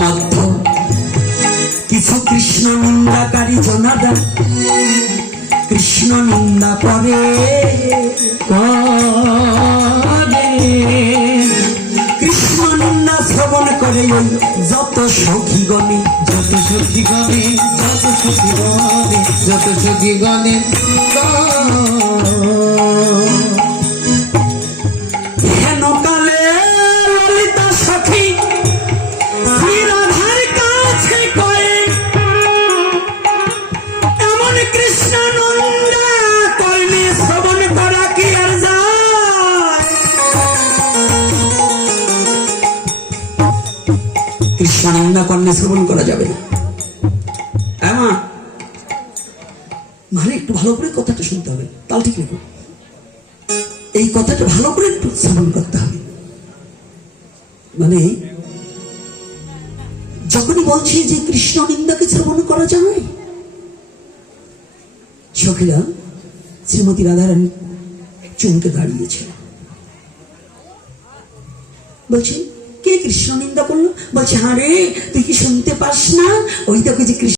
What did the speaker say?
মধ্য কিছু কৃষ্ণ নিন্দাকারী জনাদা কৃষ্ণ নিন্দা করে কৃষ্ণ নিন্দা শ্রবণ করে যত সখীগণে যত সখীগণে যত সখীগণে যত সখীগণে হেন কালে ললিতা সখী শ্রী রাধার কাছে কয়ে এমন কৃষ্ণ নিন্দা করলে শ্রবণ করা কি আর যায়? কৃষ্ণ নিন্দা করলে শ্রবণ করা যাবে না। মানে একটু ভালো করে কথাটা শুনতে হবে, তাহলে ঠিক নেই। এই কথাটা ভালো করে একটু শ্রবণ করতে হবে। মানে যখনই বলছি যে কৃষ্ণ নিন্দাকে শ্রবণ করা যায়, সখীরা শ্রীমতী রাধারানী চমকে দাঁড়িয়েছিল। বলছি কে কৃষ্ণ নিন্দা করলো? বলছে আরে তুই কি শুনতে পাস না? ওই দেখো যে কৃষ্ণ